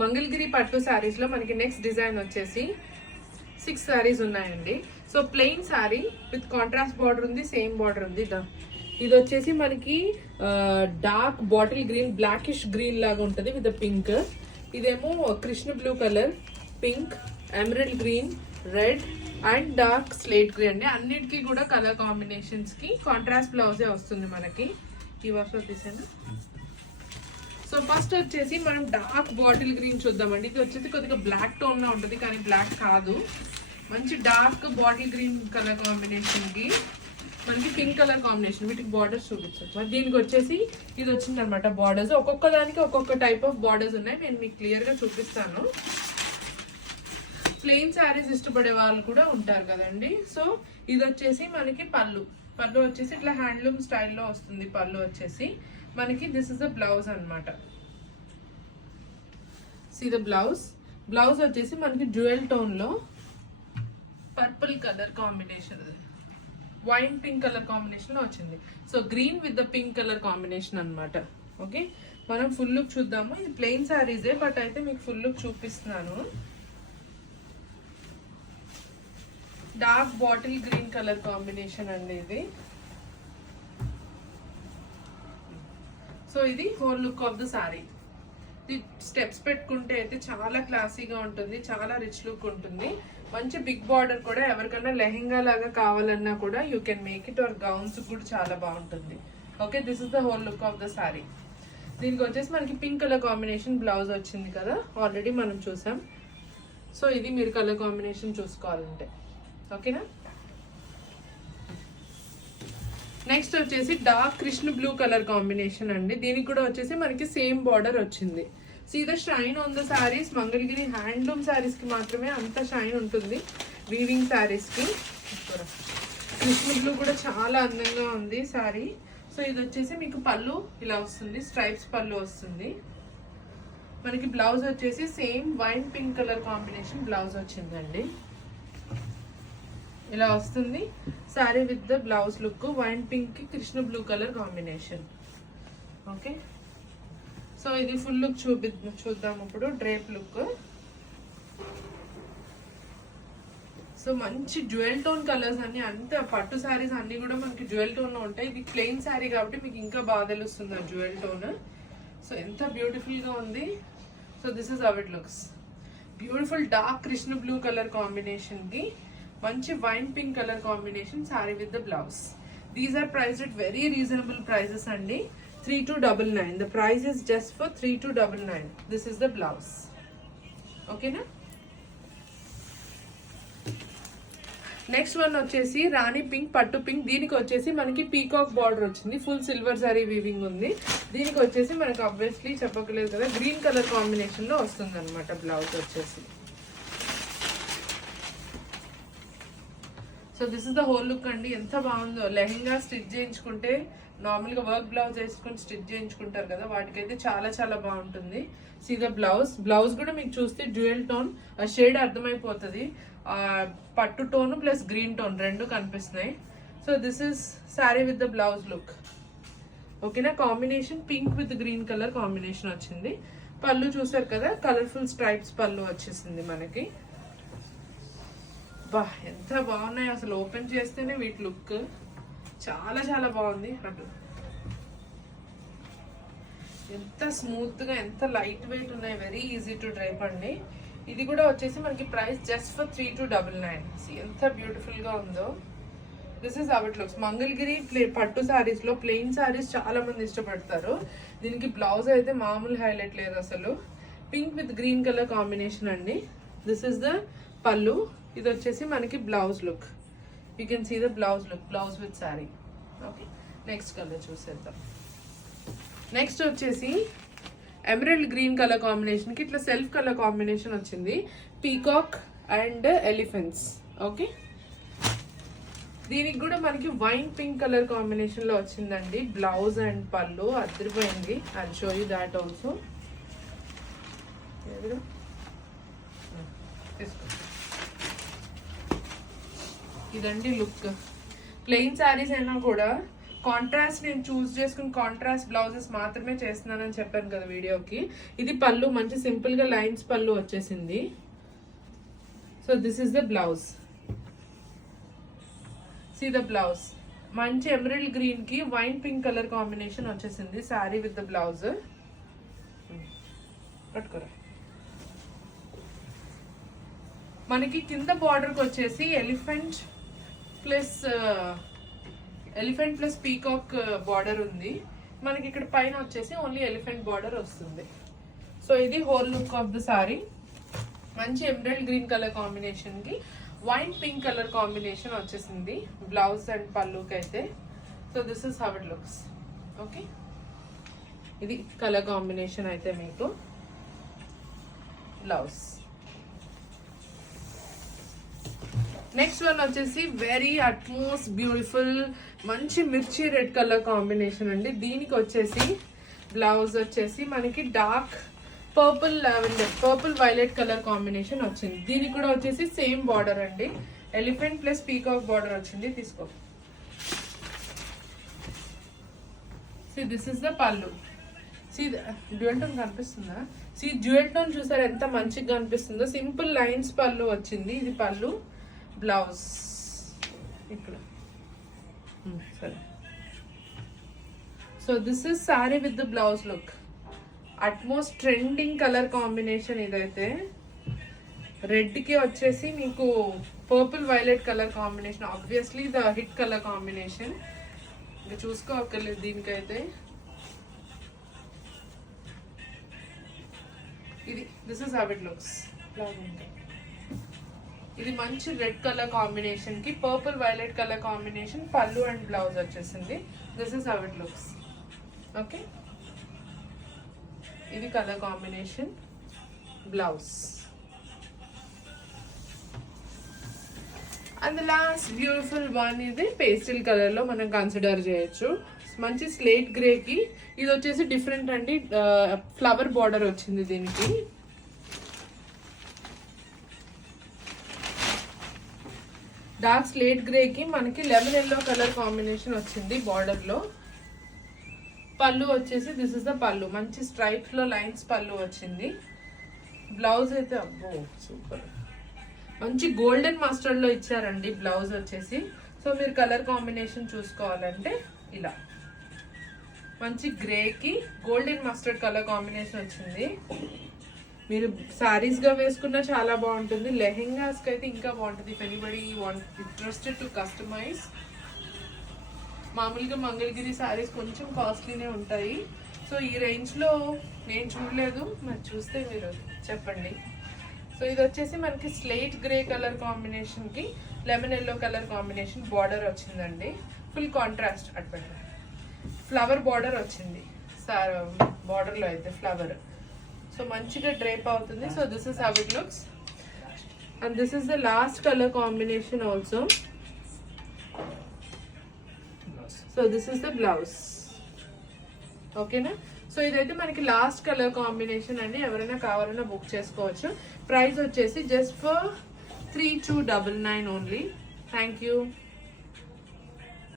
మంగళగిరి పట్టు శారీస్ లో మనకి నెక్స్ట్ డిజైన్ వచ్చేసి 6 శారీస్ ఉన్నాయండి. So plain sari with contrast border ఉంది, సేమ్ బార్డర్ ఉంది. ఇది వచ్చేసి మనకి dark bottle green, blackish green లాగా ఉంటుంది విత్ పింక్. ఇదేమో Krishna blue colour, pink, emerald green, red and dark slate green అండి. అన్నిటికీ కూడా కలర్ కాంబినేషన్స్ కి కాంట్రాస్ట్ బ్లౌజే వస్తుంది మనకి. ఈ వర్షం తీసాను. సో ఫస్ట్ వచ్చేసి మనం డార్క్ బాటిల్ గ్రీన్ చూద్దామండి. ఇది వచ్చేసి కొద్దిగా బ్లాక్ టోన్ లా ఉంటుంది, కానీ బ్లాక్ కాదు. మంచి dark bottle green colour combination కి మనకి పింక్ కలర్ కాంబినేషన్, వీటికి బార్డర్స్ చూపించవచ్చు. దీనికి వచ్చేసి ఇది వచ్చింది అనమాట బార్డర్స్. ఒక్కొక్క దానికి ఒక్కొక్క టైప్ ఆఫ్ బార్డర్స్ ఉన్నాయి, నేను మీకు క్లియర్ గా చూపిస్తాను. ప్లెయిన్ శారీస్ ఇష్టపడే వాళ్ళు కూడా ఉంటారు కదండి. సో ఇది వచ్చేసి మనకి పళ్ళు వచ్చేసి ఇట్లా హ్యాండ్లూమ్ స్టైల్లో వస్తుంది. పళ్ళు వచ్చేసి మనకి దిస్ ఇస్ ద బ్లౌజ్ అనమాట. సీ ద బ్లౌజ్ వచ్చేసి మనకి డ్యూయల్ టోన్ లో purple colour combination, wine pink colour combination లో వచ్చింది. So green with the pink colour combination అనమాట. ఓకే, మనం ఫుల్ లుక్ చూద్దాము. ఇది ప్లెయిన్ శారీసే, బట్ అయితే మీకు ఫుల్ లుక్ చూపిస్తున్నాను. Dark bottle green colour combination అండి ఇది. సో ఇది whole look of the sorry. Steps పెట్టుకుంటే అయితే చాలా క్లాసీగా ఉంటుంది, చాలా రిచ్ లుక్ ఉంటుంది. మంచి బిగ్ బార్డర్ కూడా, ఎవరికైనా లెహెంగా లాగా కావాలన్నా కూడా you can make it, or gowns కూడా చాలా బాగుంటుంది. Okay, this is the whole look of the sari. దీనికి వచ్చేసి మనకి పింక్ కలర్ కాంబినేషన్ బ్లౌజ్ వచ్చింది కదా, ఆల్రెడీ మనం చూసాం. సో ఇది మీరు కలర్ కాంబినేషన్ చూసుకోవాలంటే. ఓకేనా, నెక్స్ట్ వచ్చేసి dark Krishna blue colour combination అండి. దీనికి కూడా వచ్చేసి మనకి సేమ్ బార్డర్ వచ్చింది. See the shine on the saris. Mangalagiri handloom saris కి మాత్రమే అంత షైన్ ఉంటుంది, వీవింగ్ శారీస్ కి. కృష్ణ బ్లూ కూడా చాలా అందంగా ఉంది శారీ. సో ఇది వచ్చేసి మీకు పళ్ళు ఇలా వస్తుంది, స్ట్రైప్స్ పళ్ళు వస్తుంది. మనకి బ్లౌజ్ వచ్చేసి same wine pink colour combination blouse వచ్చిందండి. ఇలా వస్తుంది sari with the blouse look. Wine pink కి Krishna blue colour combination. Okay, so ఇది ఫుల్ లుక్ చూద్దాం ఇప్పుడు. Drape look. సో మంచి జ్యువెల్ టోన్ కలర్స్ అన్ని, అంత పట్టు శారీస్ అన్ని కూడా మనకి జ్యువెల్ టోన్ లో ఉంటాయి. ఇది ప్లెయిన్ శారీ కాబట్టి మీకు ఇంకా బాగా తెలుస్తుంది ఆ జ్యువెల్ టోన్. సో ఎంత బ్యూటిఫుల్ గా ఉంది. So this is how it looks. Beautiful dark Krishna blue colour combination కి మంచి wine pink colour combination sari with the blouse. These are priced at very reasonable prices అండి. 3299. The price is just for 3299. This is the blouse. ఓకేనా, next one వచ్చేసి rani pink, పట్టు pink. దీనికి వచ్చేసి మనకి peacock border వచ్చింది, ఫుల్ సిల్వర్ సారీ వీవింగ్ ఉంది. దీనికి వచ్చేసి మనకి ఆబ్వియస్లీ చెప్పకలేదు కదా, గ్రీన్ కలర్ కాంబినేషన్ లో వస్తుంది అనమాట బ్లౌజ్ వచ్చేసి. So this is the whole look అండి. ఎంత బాగుందో. లెహెంగా స్టిచ్ చేయించుకుంటే, నార్మల్ గా వర్క్ బ్లౌజ్ వేసుకుని స్టిచ్ చేయించుకుంటారు కదా, వాటికైతే చాలా చాలా బాగుంటుంది. సీ ద బ్లౌజ్ కూడా మీకు చూస్తే డ్యూయల్ టోన్, ఆ షేడ్ అర్థమైపోతుంది. పట్టు టోన్ ప్లస్ గ్రీన్ టోన్ రెండు కనిపిస్తున్నాయి. So this is sari with the blouse look. ఓకేనా, combination pink with green colour combination వచ్చింది. పళ్ళు చూసారు కదా, కలర్ఫుల్ స్ట్రైప్స్ పళ్ళు వచ్చేసింది మనకి. బా ఎంత బాగున్నాయి అసలు. ఓపెన్ చేస్తేనే వీటి లుక్ చాలా చాలా బాగుంది. అటు ఎంత స్మూత్ గా, ఎంత లైట్ వెయిట్ ఉన్నాయి, వెరీ ఈజీ టు డ్రైప్ అండి. ఇది కూడా వచ్చేసి మనకి ప్రైస్ జస్ట్ ఫర్ 3299. ఎంత బ్యూటిఫుల్ గా ఉందో. This is how it looks. Mangalagiri పట్టు శారీస్ లో ప్లెయిన్ శారీస్ చాలా మంది ఇష్టపడతారు. దీనికి బ్లౌజ్ అయితే మామూలు హైలైట్ లేదు అసలు. Pink with green colour combination అండి. This is the pallu. ఇది వచ్చేసి మనకి blouse look. You can see the blouse look, blouse with sari. Okay, next colour చూసేద్దాం. నెక్స్ట్ వచ్చేసి ఎమరల్డ్ గ్రీన్ కలర్ కాంబినేషన్ కి ఇట్లా సెల్ఫ్ కలర్ కాంబినేషన్ వచ్చింది. Peacock and elephants. ఓకే, దీనికి కూడా మనకి వైన్ పింక్ కలర్ కాంబినేషన్ లో వచ్చిందండి బ్లౌజ్ అండ్ పళ్ళు. అదిరిపోయింది. I will show you that also. ఇదండి లుక్. ప్లెయిన్ శారీస్ అయినా కూడా కాంట్రాస్ట్ నేను చూస్ చేసుకుని కాంట్రాస్ట్ బ్లౌజెస్ మాత్రమే చేస్తున్నానని చెప్పాను కదా వీడియోకి. ఇది పళ్ళు, మంచి సింపుల్ గా లైన్స్ పళ్ళు వచ్చేసింది. So this is the blouse. See the blouse, మంచి ఎమరల్డ్ గ్రీన్ కి వైన్ పింక్ కలర్ కాంబినేషన్ వచ్చేసింది శారీ విత్ ద బ్లౌజ్. పట్టుకోరా. మనకి కింద బార్డర్ కి వచ్చేసి ఎలిఫెంట్ ప్లస్ పీకాక్ బార్డర్ ఉంది. మనకి ఇక్కడ పైన వచ్చేసి ఓన్లీ ఎలిఫెంట్ బార్డర్ వస్తుంది. సో ఇది whole look of the sorry. మంచి ఎమరల్డ్ గ్రీన్ కలర్ కాంబినేషన్ కి వైన్ పింక్ కలర్ కాంబినేషన్ వచ్చేసింది బ్లౌజ్ అండ్ పళ్ళుకి అయితే. So this is how it looks. Okay, ఇది కలర్ కాంబినేషన్ అయితే మీకు బ్లౌజ్. నెక్స్ట్ వన్ వచ్చేసి వెరీ అట్మోస్ట్ బ్యూటిఫుల్ మంచి మిర్చి రెడ్ కలర్ కాంబినేషన్ అండి. దీనికి వచ్చేసి బ్లౌజ్ వచ్చేసి మనకి dark purple violet colour combination వచ్చింది. దీనికి కూడా వచ్చేసి సేమ్ బార్డర్ అండి, ఎలిఫెంట్ ప్లస్ పీకాక్ బార్డర్ వచ్చింది. తీసుకో. సి దిస్ ఇస్ ద పళ్ళు. సి డ్యూయల్ టోన్ కనిపిస్తుందా? సి డ్యూయల్ టోన్ చూసారు ఎంత మంచిగా కనిపిస్తుందో. సింపుల్ లైన్స్ పళ్ళు వచ్చింది. ఇది పళ్ళు, బ్లౌజ్ ఇక్కడ. సరే, so this is sari with the blouse look. Utmost trending colour combination ఇదైతే. రెడ్ కి వచ్చేసి మీకు purple violet colour combination, obviously the hit colour combination. ఇంకా చూసుకోవక్కర్లేదు దీనికైతే. ఇది this is how it looks. ఇది మంచి రెడ్ కలర్ కాంబినేషన్ కి పర్పుల్ వైలెట్ కలర్ కాంబినేషన్ పళ్ళు అండ్ బ్లౌజ్ వచ్చేసింది. This is how it looks. Okay, ఇది colour combination blouse. And the last beautiful one ఇది పేస్టల్ కలర్ లో మనం కన్సిడర్ చేయొచ్చు. మంచి స్లేట్ గ్రే కి ఇది వచ్చేసి డిఫరెంట్ అండి, ఫ్లవర్ బార్డర్ వచ్చింది దీనికి. డార్క్ స్లేట్ గ్రే కి మనకి లెమన్ ఎల్లో కలర్ కాంబినేషన్ వచ్చింది బార్డర్ లో. పళ్ళు వచ్చేసి దిస్ ఇస్ ద పళ్ళు, మంచి స్ట్రైప్స్ లో లైన్స్ పళ్ళు వచ్చింది. బ్లౌజ్ అయితే అబ్బో సూపర్, మంచి గోల్డెన్ మస్టర్డ్ లో ఇచ్చారండి బ్లౌజ్ వచ్చేసి. సో మీరు కలర్ కాంబినేషన్ చూసుకోవాలంటే ఇలా మంచి గ్రే కి గోల్డెన్ మస్టర్డ్ కలర్ కాంబినేషన్ వచ్చింది. మీరు సారీస్ గా వేసుకున్నా చాలా బాగుంటుంది, లెహెంగాస్ కి అయితే ఇంకా బాగుంటుంది. If anybody interested to customize. మామూలుగా మంగళగిరి సారీస్ కొంచెం కాస్ట్లీనే ఉంటాయి. సో ఈ రేంజ్ లో నేను చూడలేదు, మరి చూస్తే మీరు చెప్పండి. సో ఇది వచ్చేసి మనకి స్లేట్ గ్రే కలర్ కాంబినేషన్ కి lemon yellow colour combination border వచ్చిందండి. ఫుల్ కాంట్రాస్ట్ అట్లా ఫ్లవర్ బార్డర్ వచ్చింది బార్డర్ లో అయితే ఫ్లవర్. సో మంచిగా డ్రేప్ అవుతుంది. So this is how it looks. And this is the last colour combination also. So this is the blouse. ఓకేనా? So ఇదైతే మనకి లాస్ట్ కలర్ కాంబినేషన్ అండి. ఎవరైనా కావాలన్నా బుక్ చేసుకోవచ్చు. ప్రైస్ వచ్చేసి just for 3299 only. Thank you.